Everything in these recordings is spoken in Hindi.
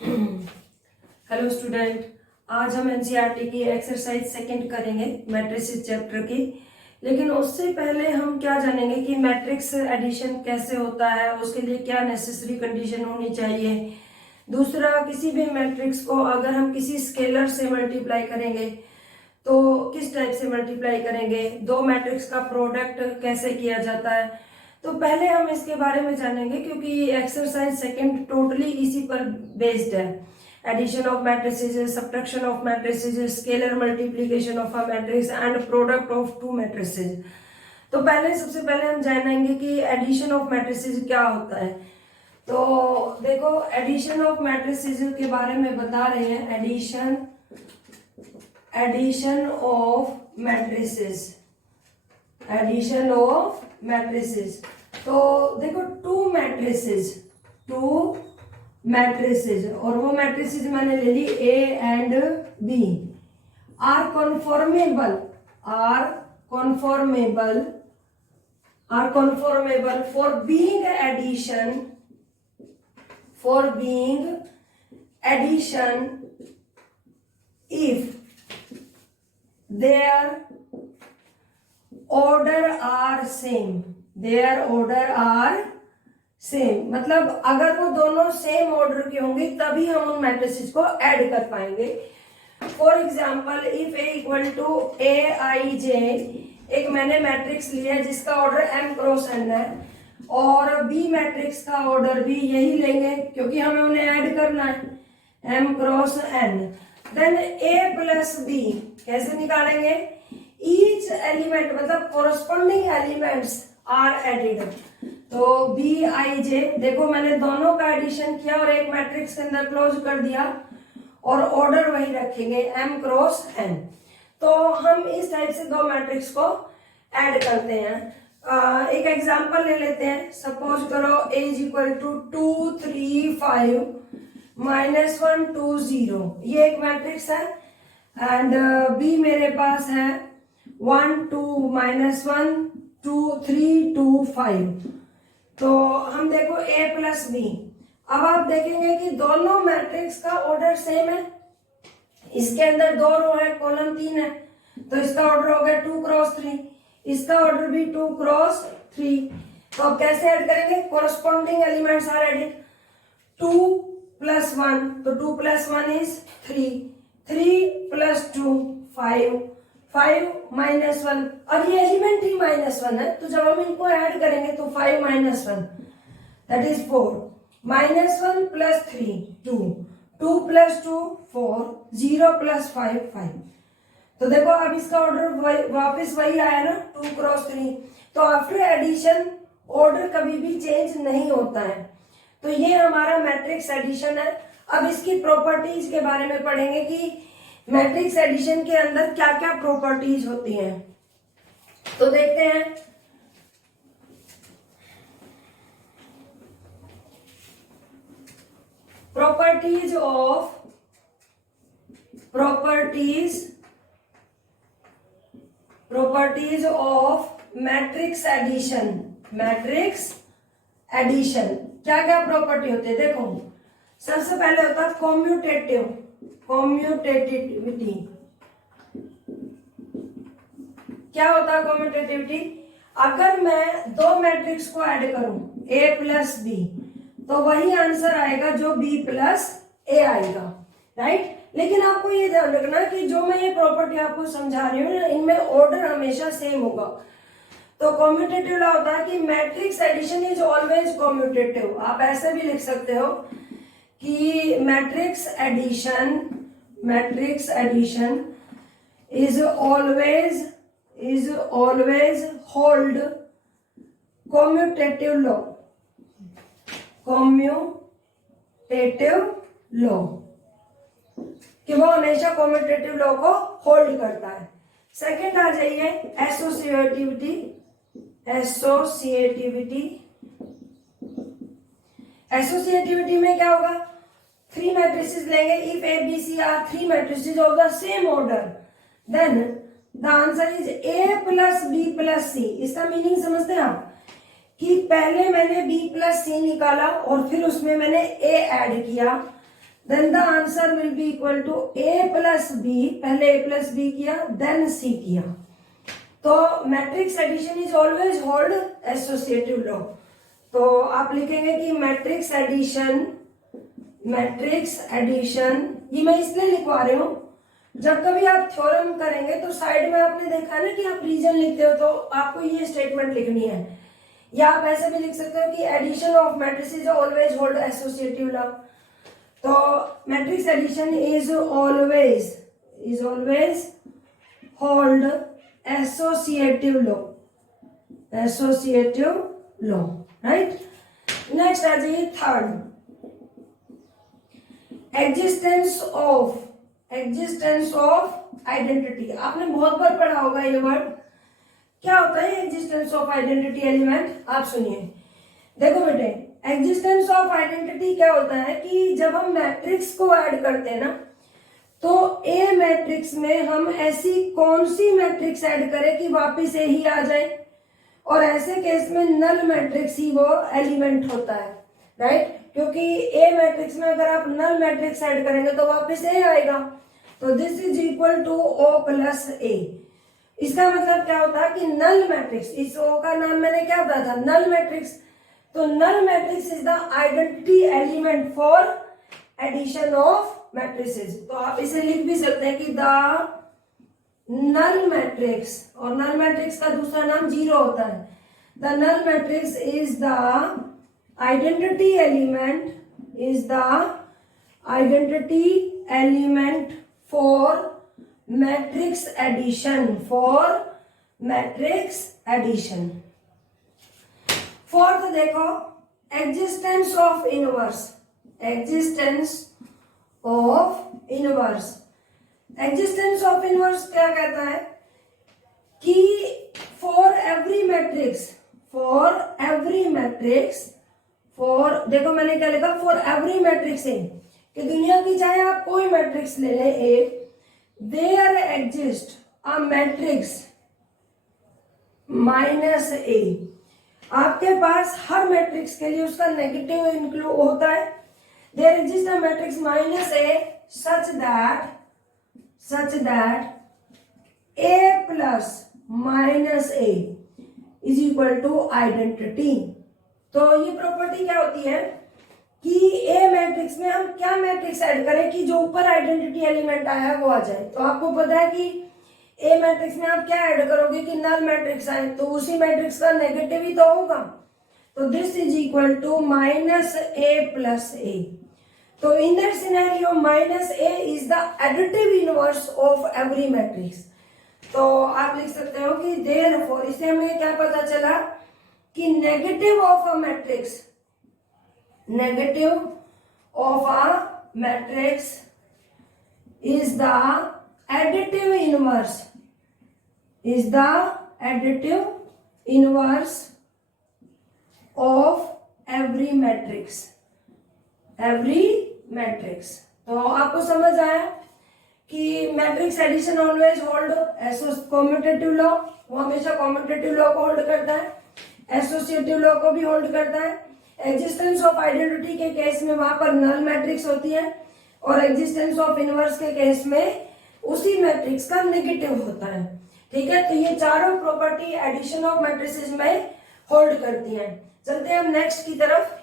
हेलो स्टूडेंट, आज हम एनसीईआरटी की एक्सरसाइज सेकंड करेंगे मैट्रिसेस चैप्टर की। लेकिन उससे पहले हम क्या जानेंगे कि मैट्रिक्स एडिशन कैसे होता है, उसके लिए क्या नेसेसरी कंडीशन होनी चाहिए। दूसरा, किसी भी मैट्रिक्स को अगर हम किसी स्केलर से मल्टीप्लाई करेंगे तो किस टाइप से मल्टीप्लाई करेंगे, दो मैट्रिक्स का प्रोडक्ट कैसे किया जाता है। तो पहले हम इसके बारे में जानेंगे क्योंकि एक्सरसाइज सेकंड टोटली इसी पर बेस्ड है। Addition of matrices, subtraction of matrices, scalar multiplication of a matrix and product of two matrices. तो सबसे पहले हम जानेंगे कि एडिशन ऑफ मैट्रिसेस क्या होता है। तो देखो, एडिशन ऑफ मैट्रिसेस के बारे में बता रहे हैं। Addition of matrices, addition of matrices. तो देखो, टू मैट्रिसेस और वो मैट्रिसेस मैंने ले ली A and B are conformable for being addition if their order are same, मतलब अगर वो दोनों सेम ऑर्डर की होंगी तभी हम उन मैट्रिसेस को ऐड कर पाएंगे। For example, if A equal to A I J, एक मैंने मैट्रिक्स लिया है जिसका ऑर्डर m क्रॉस n है, और बी मैट्रिक्स का ऑर्डर भी यही लेंगे क्योंकि हमें उन्हें ऐड करना है, m cross n। Then a plus B कैसे निकालेंगे? ईच एलिमेंट मतलब कोरस्पॉन्डिंग एलिमेंट्स आर एडिड। तो बी आई जे, देखो मैंने दोनों का एडिशन किया और एक मैट्रिक्स के अंदर क्लोज कर दिया और ऑर्डर वही रखेंगे m क्रॉस n। तो हम इस टाइप से दो मैट्रिक्स को ऐड करते हैं। एक एग्जांपल ले लेते हैं। सपोज करो a इज इक्वल टू 2 3 5 -1 2 0, ये एक मैट्रिक्स है। एंड बी मेरे पास है 1 2 -1 2 3 2 5। तो हम देखो a प्लस बी, अब आप देखेंगे कि दोनों मैट्रिक्स का ऑर्डर सेम है। इसके अंदर दो रो है, कॉलम 3 है, तो इसका ऑर्डर हो गया 2 क्रॉस 3, इसका ऑर्डर भी 2 क्रॉस 3। तो अब कैसे ऐड करेंगे? Corresponding elements are added. 2 plus 1, तो 2 प्लस 1 इज 3, 3 प्लस 2 5, 5 माइनस 1, अब ये एलिमेंट ही -1 है, तो जब हम इनको ऐड करेंगे तो 5 minus 1 that is 4, -1 plus 3 2, 2 plus 2 4, 0 plus 5 5। तो देखो अब इसका ऑर्डर वापस वही आया ना, 2 क्रॉस 3। तो आफ्टर एडिशन ऑर्डर कभी भी चेंज नहीं होता है। तो ये हमारा मैट्रिक्स एडिशन है। अब इसकी प्रॉपर्टीज के बारे में पढ़ेंगे कि मैट्रिक्स एडिशन के अंदर क्या क्या प्रॉपर्टीज होती हैं। तो देखते हैं। प्रॉपर्टीज ऑफ मैट्रिक्स एडिशन क्या क्या प्रॉपर्टी होती है? देखो, सबसे पहले होता है कॉम्यूटेटिविटी। क्या होता है कॉम्यूटेटिविटी? अगर मैं दो मैट्रिक्स को ऐड करूं a प्लस बी, तो वही आंसर आएगा जो b प्लस a आएगा, राइट। लेकिन आपको ये ध्यान रखना कि जो मैं ये प्रॉपर्टी आपको समझा रही हूँ, इनमें ऑर्डर हमेशा सेम होगा। तो कॉम्यूटेटिव लॉ होता है कि matrix addition is always commutative. आप ऐसे भी लिख सकते हो कि matrix addition is always hold commutative law, कि वो हमेशा कॉम्यूटेटिव लॉ को होल्ड करता है। सेकंड आ जाइए, एसोसिएटिविटी में क्या होगा? 3 मैट्रिसेस लेंगे। If A B C are 3 matrices of the same order, then the answer is A plus B plus C. इसका मीनिंग समझते हैं आप कि पहले मैंने बी प्लस सी निकाला और फिर उसमें मैंने ए ऐड किया, then the answer will be equal to A plus B, पहले ए प्लस बी किया देन सी किया। तो matrix addition is always hold associative law. तो आप लिखेंगे कि मैट्रिक्स एडिशन, ये मैं इसलिए लिखवा रही हूं, जब कभी आप थ्योरम करेंगे तो साइड में आपने देखा है ना कि आप रीजन लिखते हो, तो आपको ये स्टेटमेंट लिखनी है। या आप ऐसे भी लिख सकते हो कि addition of matrices always hold associative law. तो matrix addition is always hold associative law, right. Next आ जाइए थर्ड, एग्जिस्टेंस ऑफ आइडेंटिटी। आपने बहुत बार पढ़ा होगा ये वर्ड। क्या होता है एग्जिस्टेंस ऑफ आइडेंटिटी एलिमेंट? आप सुनिए, देखो बेटे, एग्जिस्टेंस ऑफ आइडेंटिटी क्या होता है कि जब हम मैट्रिक्स को ऐड करते हैं ना, तो ए मैट्रिक्स में हम ऐसी कौन सी मैट्रिक्स ऐड करें कि वापिस ए ही आ जाए, और ऐसे केस में नल मैट्रिक्स ही वो एलिमेंट होता है, राइट। क्योंकि ए मैट्रिक्स में अगर आप नल मैट्रिक्स ऐड करेंगे तो वापस ए आएगा। तो this is equal to O plus A. इसका मतलब क्या होता है कि नल मैट्रिक्स, इस ओ का नाम मैंने क्या बताया था, नल मैट्रिक्स। तो null matrix is the identity element for addition of matrices. तो आप इसे लिख भी सकते हैं कि द नल मैट्रिक्स, और नल मैट्रिक्स का दूसरा नाम जीरो होता है। The null matrix is the identity element for matrix addition, fourth देखो, existence of inverse। existence of inverse क्या कहता है कि for every matrix, देखो मैंने क्या लिखा, फॉर एवरी मैट्रिक्स ए, कि दुनिया की चाहे आप कोई मैट्रिक्स ले लें A, there exist a matrix minus A. आपके पास हर मैट्रिक्स के लिए उसका नेगेटिव इंक्लूड होता है। There exist a matrix minus A such that A plus minus A is equal to identity. तो ये प्रॉपर्टी क्या होती है कि ए मैट्रिक्स में हम क्या मैट्रिक्स ऐड करें कि जो ऊपर आइडेंटिटी एलिमेंट आया है वो आ जाए। तो आपको पता है कि ए मैट्रिक्स में आप क्या ऐड करोगे कि नल मैट्रिक्स आए, तो उसी मैट्रिक्स का नेगेटिव ही तो होगा। तो this is equal to minus A plus A. तो in that scenario minus A is the additive inverse of every matrix. तो आप लिख सकते हो कि देयरफॉर, इससे हमें क्या पता चला कि negative of a matrix is the additive inverse of every matrix. तो आपको समझ आया कि matrix addition always hold commutative law, वो हमेशा कॉम्यूटेटिव लॉ को होल्ड करता है, एसोसिएटिव लॉ को भी होल्ड करता है। एग्जिस्टेंस ऑफ आइडेंटिटी के केस में वहां पर नल मैट्रिक्स होती है, और एग्जिस्टेंस ऑफ इनवर्स के केस में उसी मैट्रिक्स का नेगेटिव होता है, ठीक है। तो ये चारों प्रॉपर्टी एडिशन ऑफ मैट्रिसेस में होल्ड करती हैं। चलते हैं हम नेक्स्ट की तरफ,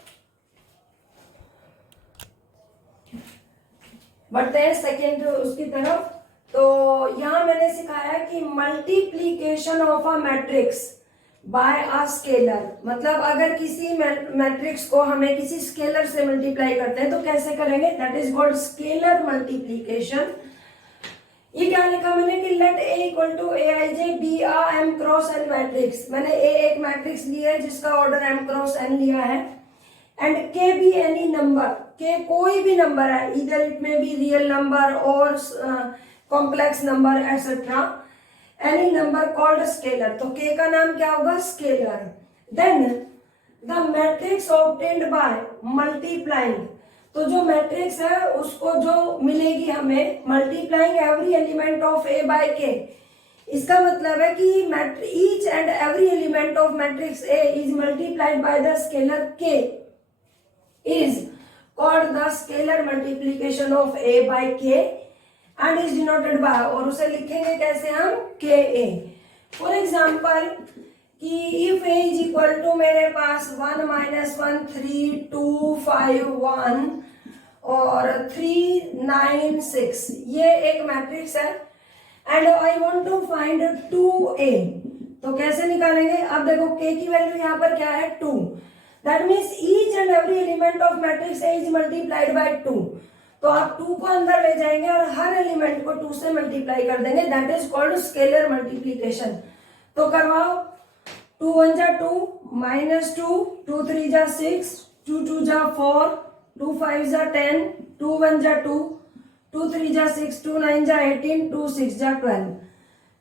बढ़ते हैं सेकेंड उसकी तरफ। तो यहां मैंने सिखाया कि multiplication of a matrix bye a scalar, मतलब अगर किसी मैट्रिक्स को हमें किसी स्केलर से मल्टीप्लाई करते हैं तो कैसे करेंगे, that is called scalar multiplication. ये क्या लिखा मैंने कि let A equal to A I J be a M cross N matrix. मैंने ए एक मैट्रिक्स लिया है जिसका ऑर्डर एम क्रॉस एन लिया है, एंड के बी एनी नंबर, के कोई भी नंबर है, इधर it may be real number और complex number etcetera, any number called scalar. तो के का नाम क्या होगा, scalar. Then the matrix obtained by multiplying, तो जो मैट्रिक्स है उसको जो मिलेगी हमें multiplying every element of A by K. इसका मतलब है कि each and every element of matrix A is multiplied by the scalar K is called the scalar multiplication of a by k and is denoted by, और उसे लिखेंगे कैसे हम, ka. फॉर एग्जाम्पल कि if a is equal to मेरे पास 1 - 1 3 2 5 1 और 3 9 6, ये एक मैट्रिक्स है and I want to find 2a, तो कैसे निकालेंगे? अब देखो k की वैल्यू यहाँ पर क्या है, 2. That means each and every element of matrix a is multiplied bye 2. तो आप 2 को अंदर ले जाएंगे और हर एलिमेंट को 2 से मल्टीप्लाई कर देंगे. That is called scalar multiplication. तो करवाओ. 2 1 जा 2 -2, 2 3 जा 6, 2 2 जा 4, 2 5 जा 10, 2 1 जा 2, 2 3 जा 6, 2 9 जा 18, 2 6 जा 12.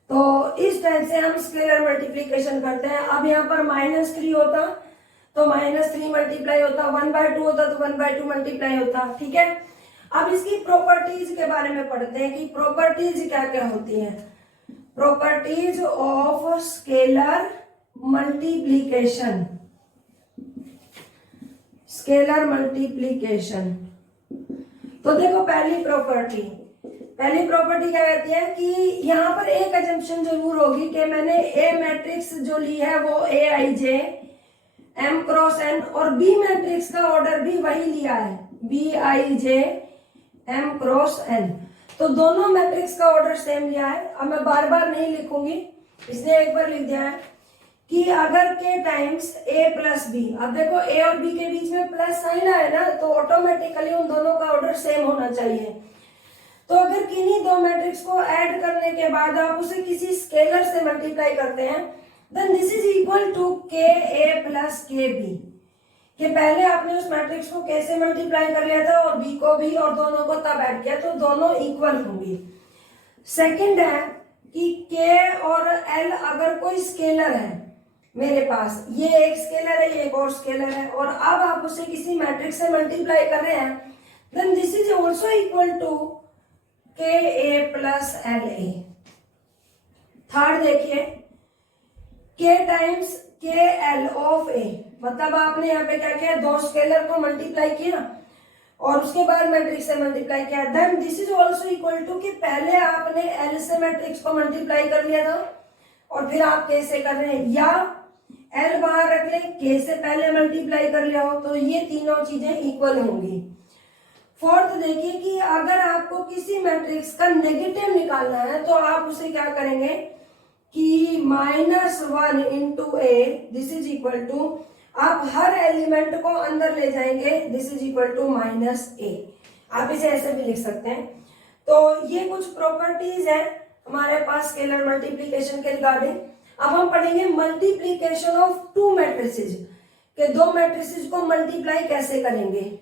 तो इस टाइप से हम स्केलर मल्टीप्लीकेशन करते हैं. अब यहाँ पर -3 होता तो -3 मल्टीप्लाई होता, 1/2 होता तो 1/2 मल्टीप्लाई होता. ठीक है. अब इसकी प्रॉपर्टीज के बारे में पढ़ते हैं कि प्रॉपर्टीज क्या क्या होती हैं. Properties of scalar multiplication. Scalar multiplication. तो देखो पहली प्रॉपर्टी क्या कहती है कि यहाँ पर एक अजम्पशन जरूर होगी कि मैंने ए मैट्रिक्स जो ली है वो aij m क्रॉस n और बी मैट्रिक्स का ऑर्डर भी वही लिया है, bij m क्रॉस n. तो दोनों मैट्रिक्स का ऑर्डर सेम लिया है. अब मैं बार बार नहीं लिखूंगी, इसलिए एक बार लिख दिया है कि अगर k times a plus B, अब देखो a और b के बीच में प्लस साइन आए ना, तो ऑटोमेटिकली उन दोनों का ऑर्डर सेम होना चाहिए. तो अगर किन्हीं दो मैट्रिक्स को ऐड करने के बाद आप उसे किसी स्केलर से मल्टीप्लाई करते हैं, then this is equal to ka plus kb. कि पहले आपने उस मैट्रिक्स को कैसे मल्टीप्लाई कर लिया था और b को भी, और दोनों को तब ऐड किया तो दोनों इक्वल होंगी. सेकंड है कि k और l अगर कोई स्केलर है मेरे पास, ये एक स्केलर है, ये एक और स्केलर है, और अब आप उसे किसी मैट्रिक्स से मल्टीप्लाई कर रहे हैं, then this is also equal to ka plus la. Third देखिए, k times kl of a, मतलब आपने यहाँ पे क्या किया, दो स्केलर को मल्टीप्लाई किया और उसके बाद मैट्रिक्स से मल्टीप्लाई किया. Then this is also equal to कि पहले आपने l से मैट्रिक्स को मल्टीप्लाई कर लिया था और फिर आप k से कर रहे हैं, या l बाहर रख ले, k से पहले मल्टीप्लाई कर लिया हो, तो ये तीनों चीजें इक्वल होंगी. फोर्थ देखिए कि अगर आपको किसी मैट्रिक्स का नेगेटिव निकालना है तो आप उसे क्या करेंगे कि -1 into A, this is equal to, आप हर एलिमेंट को अंदर ले जाएंगे, this is equal to -a. आप इसे ऐसे भी लिख सकते हैं. तो ये कुछ प्रॉपर्टीज है हमारे पास स्केलर मल्टीप्लीकेशन के रिगार्डिंग. अब हम पढ़ेंगे मल्टीप्लीकेशन ऑफ टू मैट्रिसेज, के दो मैट्रिसेज को मल्टीप्लाई कैसे करेंगे.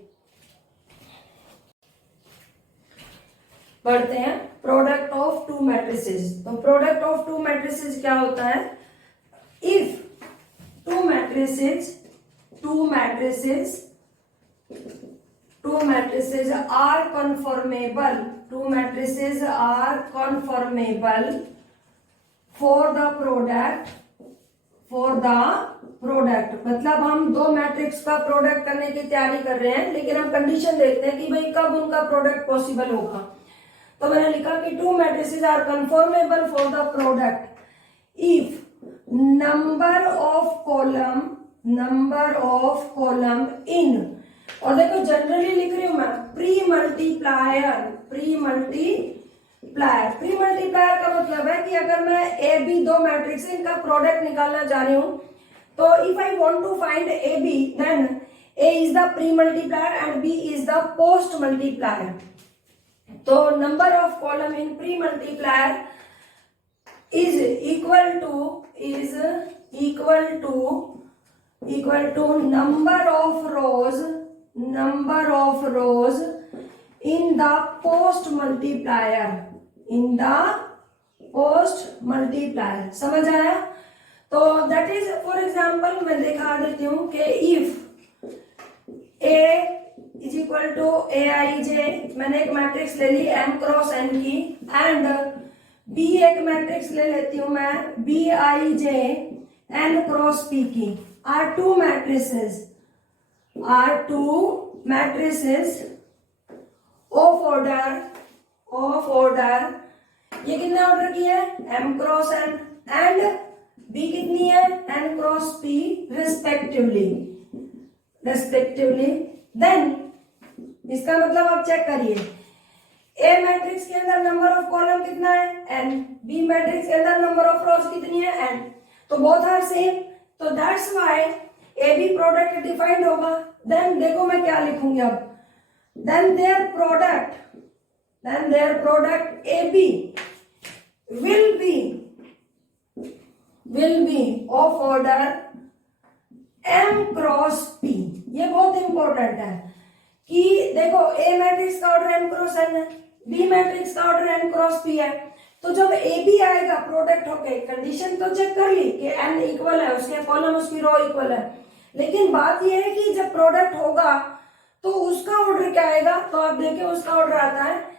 पढ़ते हैं प्रोडक्ट ऑफ टू मैट्रिसेज. तो प्रोडक्ट ऑफ टू मैट्रिसेज क्या होता है, if two matrices are conformable, two matrices are conformable for the product, मतलब हम दो मैट्रिक्स का प्रोडक्ट करने की तैयारी कर रहे हैं, लेकिन हम कंडीशन देखते हैं कि भाई कब उनका प्रोडक्ट पॉसिबल होगा. तो मैंने लिखा कि two matrices are conformable for the product if number of column in, और देखो जनरली लिख रही हूं मैं, प्री मल्टीप्लायर का मतलब है कि अगर मैं ए बी दो मैट्रिक्स है, इनका प्रोडक्ट निकालना चाह रही हूं, तो if I want to find A B, then A is the pre multiplier and B is the post multiplier. तो number of column in pre multiplier is equal to number of rows in the post multiplier. समझ आया. तो दैट इज, फॉर एग्जाम्पल मैं दिखा देती हूँ कि if A is equal to aij, मैंने एक मैट्रिक्स ले ली m क्रॉस n की, एंड b एक मैट्रिक्स ले लेती हूं मैं bij n क्रॉस p की, are two matrices of order ये कितने ऑर्डर की है, m cross n, and b कितनी है, n cross p respectively. Then इसका मतलब आप चेक करिए, ए मैट्रिक्स के अंदर नंबर ऑफ कॉलम कितना है, n, बी मैट्रिक्स के अंदर नंबर ऑफ रोज कितनी है, n, तो बोथ आर सेम, तो that's why A B product defined होगा। देन देखो मैं क्या लिखूंगी अब, then their product A B will be of order m cross p। ये बहुत इंपॉर्टेंट है कि देखो ए मैट्रिक्स का ऑर्डर m क्रॉस n है, बी मैट्रिक्स का ऑर्डर n क्रॉस p है, तो जब ए बी आएगा प्रोडक्ट होके, कंडीशन तो चेक कर ली कि n इक्वल है, उसके कॉलम उसकी रो इक्वल है, लेकिन बात यह है कि जब प्रोडक्ट होगा तो उसका ऑर्डर क्या आएगा, तो आप देखिए उसका ऑर्डर आता है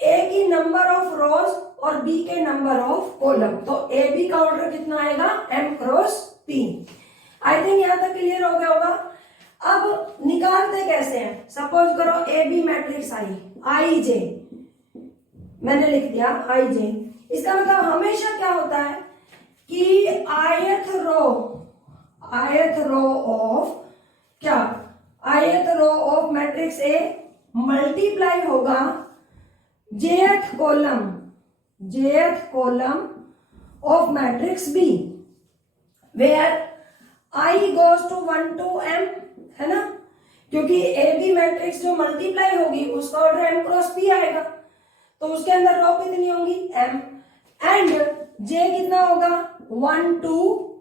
ए की नंबर ऑफ रोज और बी के नंबर ऑफ कॉलम, तो ए बी का ऑर्डर कितना आएगा, m cross p। I think यहां तक क्लियर हो गया होगा। अब निकालते कैसे हैं, सपोज करो ए बी मैट्रिक्स आई जे, मैंने लिख दिया आई जे, इसका मतलब हमेशा क्या होता है कि ith row of matrix A multiply होगा jth column of matrix B, where I goes to 1 to m, है ना, क्योंकि ए बी मैट्रिक्स जो मल्टीप्लाई होगी उसका ऑर्डर m क्रॉस p आएगा, तो उसके अंदर रो कितनी होंगी, m, एंड j कितना होगा, 1 to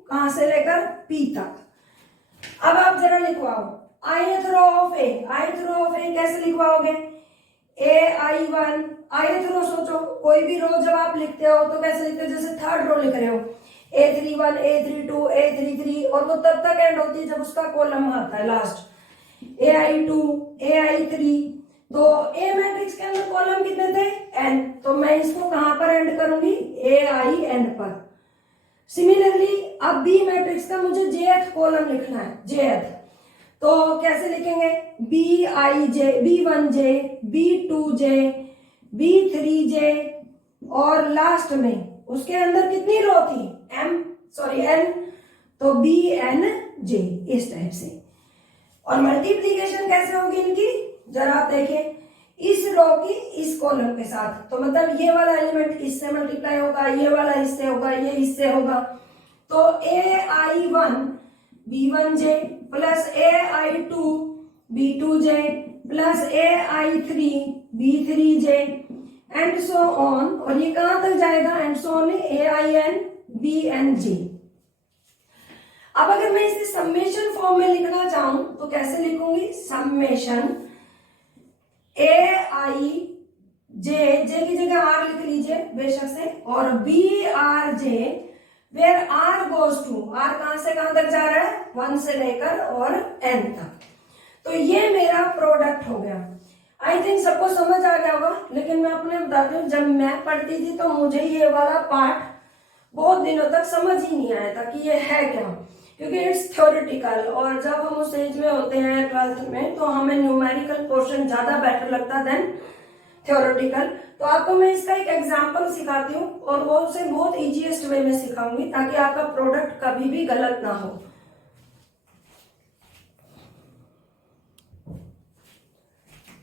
कहां से लेकर p तक। अब आप जरा लिखवाओ ith रो ऑफ ए कैसे लिखवाओगे, ai1 ith रो, सोचो कोई भी रो जब आप लिखते हो तो कैसे लिखते हो, जैसे थर्ड रो लिख रहे हो, a31 a32 a33, और वो तब तक एंड होती है जब उसका कॉलम आता है लास्ट, ai2 ai3, तो ए मैट्रिक्स के अंदर कॉलम कितने थे, n, तो मैं इसको कहां पर एंड करूंगी, ain पर। सिमिलरली अब बी मैट्रिक्स का मुझे jth कॉलम लिखना है, jth, तो कैसे लिखेंगे, b1j b2j b3j, और लास्ट में उसके अंदर कितनी रो थी, n, तो bnj, इस टाइप से। और मल्टीप्लीकेशन कैसे होगी इनकी, जरा आप देखें, इस रो की इस कॉलम के साथ, तो मतलब ये वाला एलिमेंट इससे मल्टीप्लाई होगा, ये वाला इससे होगा, ये इससे होगा, तो ai1 b1j plus ai2 b2j plus ai3 b3j and so on, और ये कहां तक जाएगा, and so on ain bnj। अब अगर मैं इसे समेशन फॉर्म में लिखना चाहूं तो कैसे लिखूंगी, समेशन ai जे की जगह r लिख लीजिए बेशक से, और brj where r goes to, r कहां से कहां तक जा रहा है, 1 से लेकर और n तक, तो ये मेरा प्रोडक्ट हो गया। आई थिंक सबको समझ आ गया होगा, लेकिन मैं अपने बताती हूँ, जब मैं पढ़ती थी तो मुझे ये वाला पार्ट बहुत दिनों तक समझ ही नहीं आया था कि ये है क्या, क्योंकि इट्स थ्योरेटिकल, और जब हम उस एज में होते हैं 12th में तो हमें न्यूमेरिकल पोर्शन ज्यादा बेटर लगता देन थ्योरेटिकल। तो आपको मैं इसका एक एग्जांपल सिखाती हूँ, और वो उसे बहुत इजीएस्ट वे में सिखाऊंगी ताकि आपका प्रोडक्ट कभी भी गलत ना हो।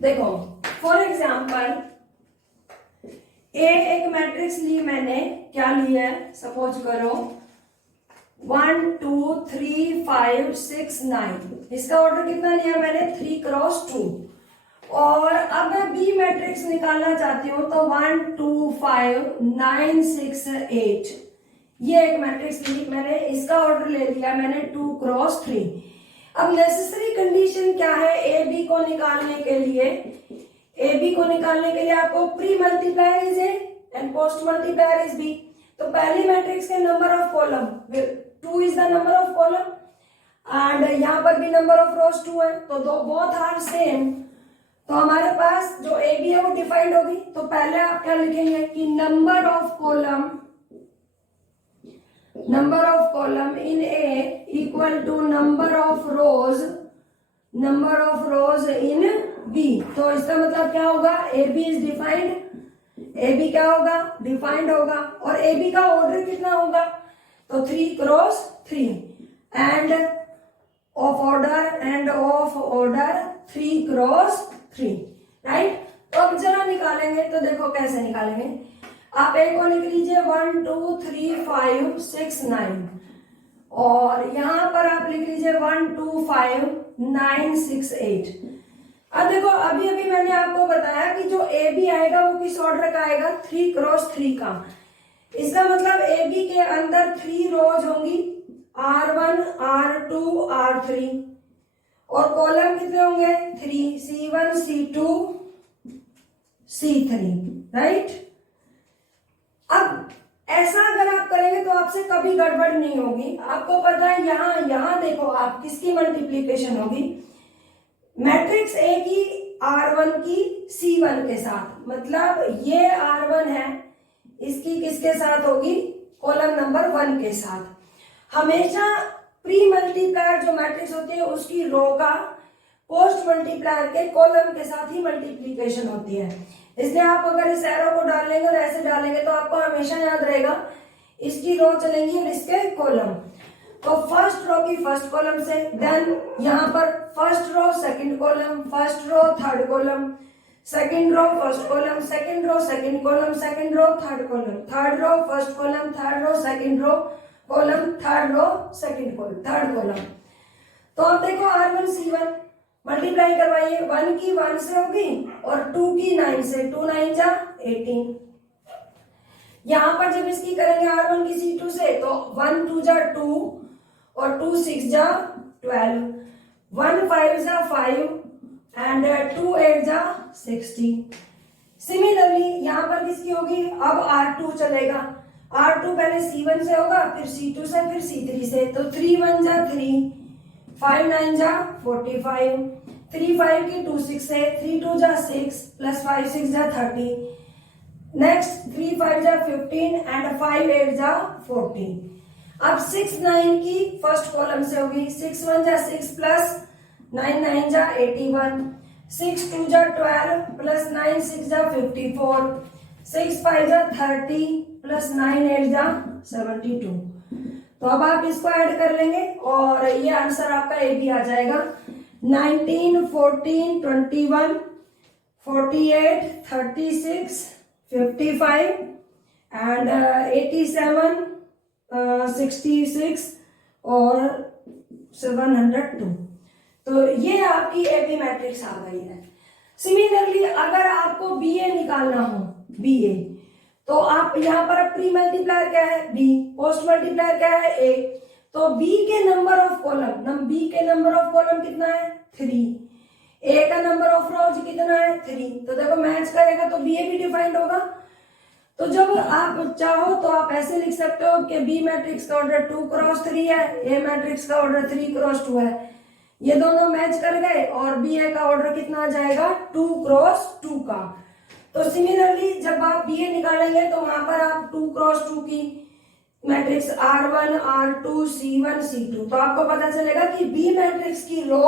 देखो फॉर एग्जांपल एक मैट्रिक्स ली मैंने, क्या ली है, सपोज करो 1 2 3 5 6 9, इसका ऑर्डर कितना लिया मैंने, 3 क्रॉस 2, और अब मैं बी मैट्रिक्स निकालना चाहती हूं तो 1 2 5 9 6 8, ये एक मैट्रिक्स ली मैंने, इसका ऑर्डर ले लिया मैंने 2 क्रॉस 3। अब नेसेसरी कंडीशन क्या है, ए बी को निकालने के लिए आपको pre multiplier is A and post multiplier is B, तो पहली मैट्रिक्स के number of column 2 is the number of column, and यहाँ पर भी नंबर ऑफ रोज 2 है, तो दो बोथ आर सेम, तो हमारे पास जो ए बी है वो डिफाइंड होगी। तो पहले आप क्या लिखेंगे कि number of column in A equal to number of rows number of rows in B. तो इसका मतलब क्या होगा, A B is defined, A B क्या होगा, डिफाइंड होगा। और ए बी का ऑर्डर कितना होगा, तो 3 cross 3 end of order 3 cross 3, right. तो अब जरा निकालेंगे, तो देखो कैसे निकालेंगे। आप एक को लिख लीजिए 1 2 3 5 6 9 और यहां पर आप लिख लीजिए 1 2 5 9 6 8। अब देखो अभी अभी मैंने आपको बताया कि जो ए बी आएगा वो किस ऑर्डर का आएगा, 3 क्रॉस 3 का। इसका मतलब ए बी के अंदर 3 रोज होंगी, R1 R2 R3 और कॉलम कितने होंगे 3, C1 C2 C3, राइट। अब ऐसा अगर आप करेंगे तो आपसे कभी गड़बड़ नहीं होगी। आपको पता है यहां देखो आप किसकी मल्टीप्लीकेशन होगी, मैट्रिक्स ए की R1 की C1 के साथ, मतलब ये R1 है, इसकी किसके साथ होगी, कॉलम नंबर 1 के साथ। हमेशा प्री मल्टीप्लायर जो मैट्रिक्स होती है उसकी रो का पोस्ट मल्टीप्लायर के कॉलम के साथ ही मल्टीप्लीकेशन होती है। इसलिए आप अगर इस एरो को डाल लेंगे और ऐसे डालेंगे तो आपको हमेशा याद रहेगा इसकी रो चलेंगी और इसके कॉलम। तो फर्स्ट रो की फर्स्ट कॉलम से, देन यहाँ पर first row second column, first row third column, second row first column, second row second column, second row third column, third row first column, third row second row column, third row second column, third column. तो अब देखो R1 C1 मल्टीप्लाई करवाइए, 1 की 1 से होगी और 2 की 9 से, 2 9 जा 18। यहां पर जब इसकी करेंगे R1 की C2 से तो 1 2 जा 2 और 2 6 जा 12, 1 5 जा 5 एंड 2 8 जा 60। सिमिलरली यहाँ पर किसकी होगी, अब R2 चलेगा, R2 पहले C1 से होगा, फिर C2 से, फिर C3 से। तो 3 1 जा 3, 5 9 जा 45, 3 5 की 2 6 से, 3 2 जा 6 प्लस 5 6 जा 30। नेक्स्ट 3 5 जा 15 एंड 5 8 जा 14। अब 6 9 की फर्स्ट कॉलम से होगी, 6 1 जा 6 प्लस 9 9 जा 81, 6 2 जा 12 प्लस 9 6 जा 54, 6 5 जा 30 प्लस 9 8 जा 72। तो अब आप इसको ऐड कर लेंगे और ये आंसर आपका ए बी आ जाएगा। 19 14 21 48 36 55 एंड 87 66 और 702। तो ये आपकी ए बी मैट्रिक्स आ गई है। सिमिलरली अगर आपको बी ए निकालना हो, बी ए, तो आप यहाँ पर प्री मल्टीप्लायर क्या है बी, पोस्ट मल्टीप्लायर क्या है ए। तो बी के नंबर ऑफ कॉलम, बी के नंबर ऑफ कॉलम कितना है 3, ए का नंबर ऑफ रोज कितना है 3। तो देखो मैच करेगा तो बी ए भी डिफाइंड होगा। तो जब आप चाहो तो आप ऐसे लिख सकते हो कि बी मैट्रिक्स का ऑर्डर 2 क्रॉस 3 है, ए मैट्रिक्स का ऑर्डर 3 क्रॉस 2 है। ये दोनों मैच कर गए और बी ए का ऑर्डर कितना आ जाएगा 2 क्रॉस 2 का। तो सिमिलरली जब आप बी ए निकालेंगे तो वहां पर आप 2 क्रॉस 2 की matrix R1 R2 C1 C2, तो आपको पता चलेगा कि बी मैट्रिक्स की रो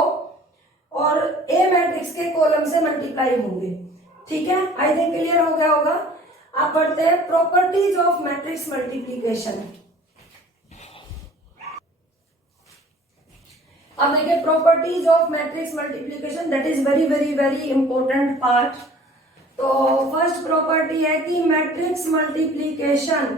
और ए मैट्रिक्स के कॉलम से मल्टीप्लाई होंगे। ठीक है, आई थिंक क्लियर हो गया होगा। आप पढ़ते हैं प्रॉपर्टीज ऑफ मैट्रिक्स मल्टीप्लीकेशन। अब देखिए properties of matrix multiplication, that is very very very important part. तो फर्स्ट प्रॉपर्टी है कि मैट्रिक्स मल्टीप्लीकेशन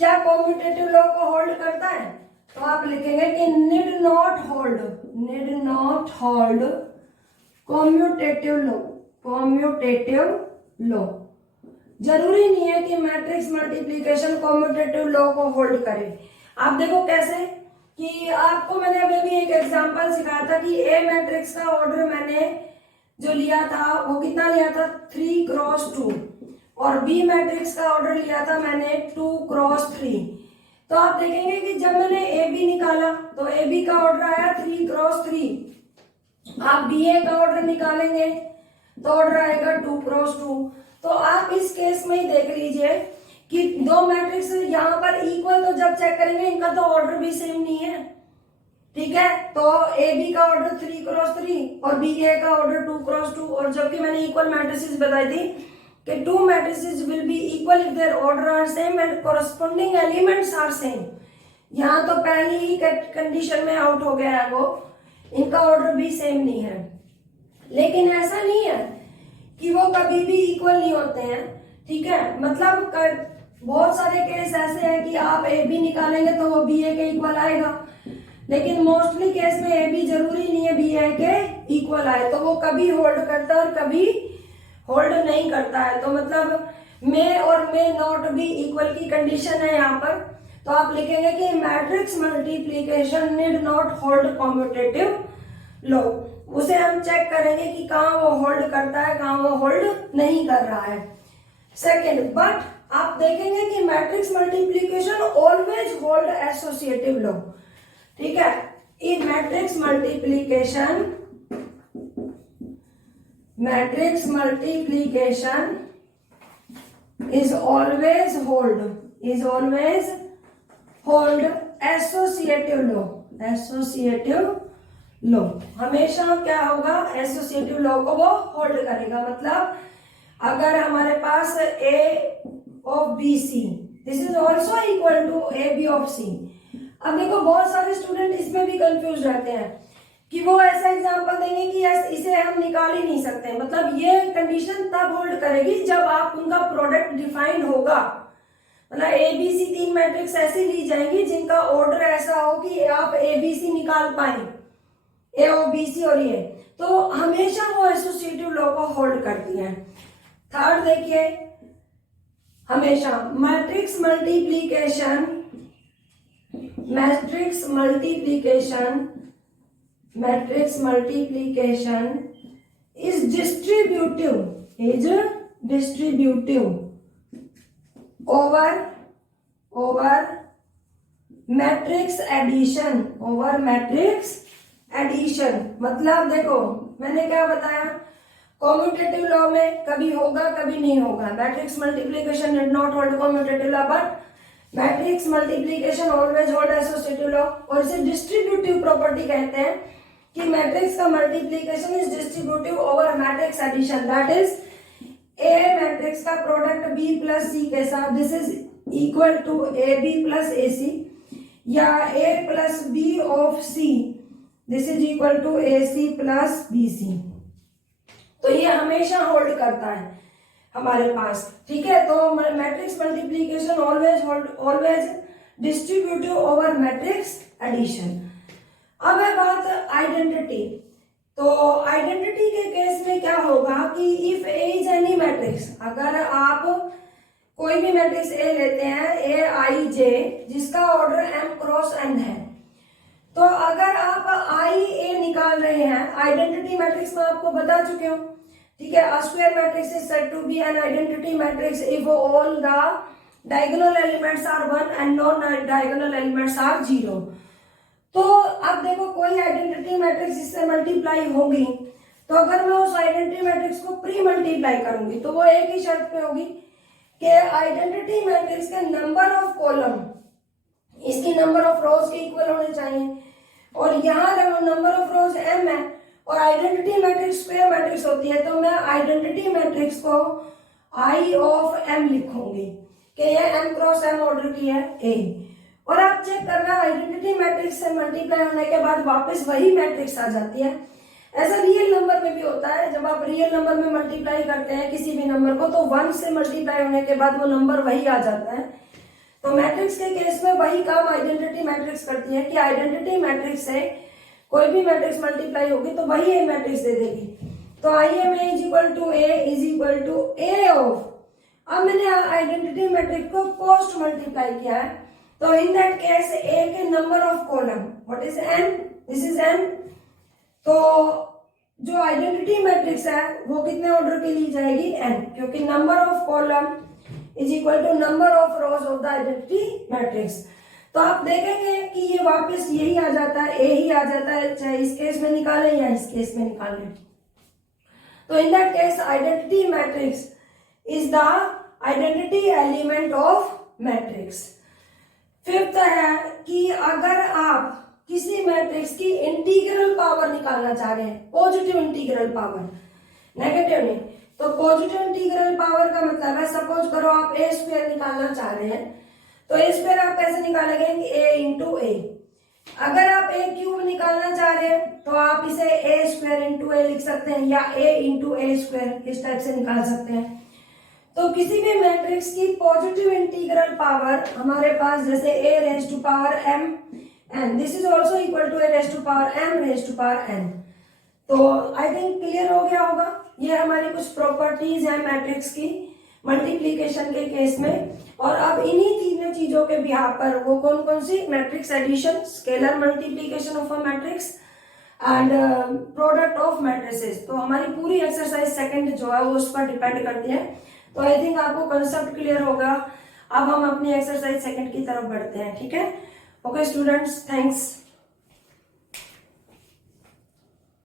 क्या कॉम्यूटेटिव लॉ को होल्ड करता है। तो आप लिखेंगे कि need not hold commutative law. जरूरी नहीं है कि मैट्रिक्स मल्टीप्लीकेशन कॉम्यूटेटिव लॉ को होल्ड करे। आप देखो कैसे कि आपको मैंने अभी भी एक एग्जांपल सिखाया था कि ए मैट्रिक्स का ऑर्डर मैंने जो लिया था वो कितना लिया था 3 क्रॉस 2 और बी मैट्रिक्स का ऑर्डर लिया था मैंने 2 क्रॉस 3। तो आप देखेंगे कि जब मैंने ए बी निकाला तो ए बी का ऑर्डर आया 3 क्रॉस 3। आप बी ए का ऑर्डर निकालेंगे तो ऑर्डर आएगा 2 क्रॉस 2। तो आप इस केस में ही देख लीजिए कि दो मैट्रिक्स यहाँ पर इक्वल, तो जब चेक करेंगे इनका तो ऑर्डर भी सेम नहीं है, ठीक है। तो ए बी का ऑर्डर 3x3 और बी ए का ऑर्डर 2x2, और जबकि मैंने इक्वल मैट्रिसेस बताई थी कि two matrices will be equal if their order are same and corresponding elements are same. यहाँ तो पहली ही कंडीशन में आउट हो गया है वो, इनका ऑर्डर भी सेम नहीं है। लेकिन ऐसा नहीं है कि वो कभी भी इक्वल नहीं होते हैं, ठीक है। मतलब बहुत सारे केस ऐसे हैं कि आप ए बी निकालेंगे तो वो बी ए के इक्वल आएगा, लेकिन मोस्टली केस में ए बी जरूरी नहीं है बी ए के इक्वल आए, तो वो कभी होल्ड करता है और कभी होल्ड नहीं करता है। तो मतलब मे और मे नॉट बी इक्वल की कंडीशन है यहाँ पर। तो आप लिखेंगे कि matrix multiplication need not hold commutative law. उसे हम चेक करेंगे कि कहाँ वो होल्ड करता है, कहाँ वो होल्ड नहीं कर रहा है। सेकेंड, बट आप देखेंगे कि matrix multiplication always hold associative law, ठीक है। If matrix multiplication is always hold associative law। हमेशा क्या होगा, एसोसिएटिव लॉ को वो होल्ड करेगा। मतलब अगर हमारे पास a of bc this is also equal to A B of C. अब देखो बहुत सारे स्टूडेंट इसमें भी कंफ्यूज रहते हैं कि वो ऐसा एग्जांपल देंगे कि इसे हम निकाल ही नहीं सकते। मतलब ये कंडीशन तब होल्ड करेगी जब आप उनका प्रोडक्ट डिफाइंड होगा। मतलब ए बी सी तीन मैट्रिक्स ऐसी ली जाएंगी जिनका ऑर्डर ऐसा हो कि आप ए बी सी निकाल पाए, ए ओ बी सी और ये, तो हमेशा वो एसोसिएटिव लॉ को होल्ड करती है। थर्ड देखिए, हमेशा matrix multiplication is distributive over matrix addition। मतलब देखो मैंने क्या बताया, कॉम्यूटेटिव लॉ में कभी होगा कभी नहीं होगा। Matrix multiplication did not hold commutative law, but matrix multiplication always hold associative law. और इसे डिस्ट्रीब्यूटिव प्रॉपर्टी कहते हैं कि मैट्रिक्स का multiplication is distributive over matrix addition. That is A matrix का प्रोडक्ट बी प्लस सी के साथ, this is equal to A B plus A C, या A plus B of C, this is equal to A C plus B C. तो ये हमेशा होल्ड करता है हमारे पास, ठीक है। तो matrix multiplication always distributive over matrix addition. अब है बात आइडेंटिटी। तो आइडेंटिटी के केस में क्या होगा कि if A is any matrix, अगर आप कोई भी मैट्रिक्स ए लेते हैं, ए आई जे, जिसका ऑर्डर एम क्रॉस एन है, तो अगर आप आई ए निकाल रहे हैं, आइडेंटिटी मैट्रिक्स में आपको बता चुके हो, ठीक है। A square matrix is said to be an identity matrix if all the diagonal elements are 1 and non diagonal elements are 0। तो अब देखो कोई आइडेंटिटी मैट्रिक्स इससे मल्टीप्लाई होगी, तो अगर मैं उस आइडेंटिटी मैट्रिक्स को प्री मल्टीप्लाई करूंगी तो वो एक ही शर्त पे होगी कि आइडेंटिटी मैट्रिक्स के नंबर ऑफ कॉलम इसकी नंबर ऑफ रोज के इक्वल होने चाहिए, और यहाँ नंबर ऑफ रोज m है और आइडेंटिटी मैट्रिक्स स्क्वायर मैट्रिक्स होती है, तो मैं आइडेंटिटी मैट्रिक्स को I ऑफ m लिखूंगी कि ये m क्रॉस m ऑर्डर की है A। और आप चेक करना, आइडेंटिटी मैट्रिक्स से मल्टीप्लाई होने के बाद वापस वही मैट्रिक्स आ जाती है। ऐसा रियल नंबर में भी होता है, जब आप रियल नंबर में मल्टीप्लाई करते हैं किसी भी नंबर को, तो 1 से मल्टीप्लाई होने के बाद वो नंबर वही आ जाता है। तो मैट्रिक्स के केस में वही काम आइडेंटिटी मैट्रिक्स करती है कि आइडेंटिटी मैट्रिक्स से कोई भी मैट्रिक्स मल्टीप्लाई होगी तो वही ए मैट्रिक्स दे देगी। तो I m A is equal to A is equal to A of, अब मैंने आइडेंटिटी मैट्रिक्स को पोस्ट मल्टीप्लाई किया है, तो इन दैट केस ए के number of column what is n, this is n। तो जो आइडेंटिटी मैट्रिक्स है वो कितने ऑर्डर की ली जाएगी, n, क्योंकि number of column is equal to number of rows of the identity matrix. तो आप देखेंगे कि ये वापस यही आ जाता है, ए ही आ जाता है, चाहे इस केस में निकालें या इस केस में निकालें। तो in that case identity matrix is the identity element of matrix. Fifth है कि अगर आप किसी मैट्रिक्स की इंटीग्रल पावर निकालना चाह रहे हैं, पॉजिटिव इंटीग्रल पावर, नेगेटिव नहीं, तो पॉजिटिव इंटीग्रल पावर का मतलब है, सपोज करो आप ए स्क्वायर निकालना चाह रहे हैं, तो ए स्क्वायर आप कैसे निकालेंगे, ए इंटू ए। अगर आप ए क्यूब निकालना चाह रहे हैं तो आप इसे ए स्क्वायर इंटू ए लिख सकते हैं, या ए इंटू ए स्क्वायर इस टाइप से निकाल सकते हैं। तो किसी भी मैट्रिक्स की पॉजिटिव इंटीग्रल पावर हमारे पास जैसे a raise to power m n, this is also equal to a raise to power m raise to power n। तो आई थिंक क्लियर हो गया होगा। ये हमारी कुछ प्रॉपर्टीज हैं मैट्रिक्स की मल्टीप्लीकेशन के केस में। और अब इन्हीं तीनों चीजों के बिहार पर वो कौन कौन सी, matrix addition, scalar multiplication of a matrix and product of matrices. तो हमारी पूरी एक्सरसाइज सेकंड जो है वो उस पर डिपेंड करती है। तो आई थिंक आपको कंसेप्ट क्लियर होगा। अब हम अपनी एक्सरसाइज सेकंड की तरफ बढ़ते हैं, ठीक है। Okay students, thanks.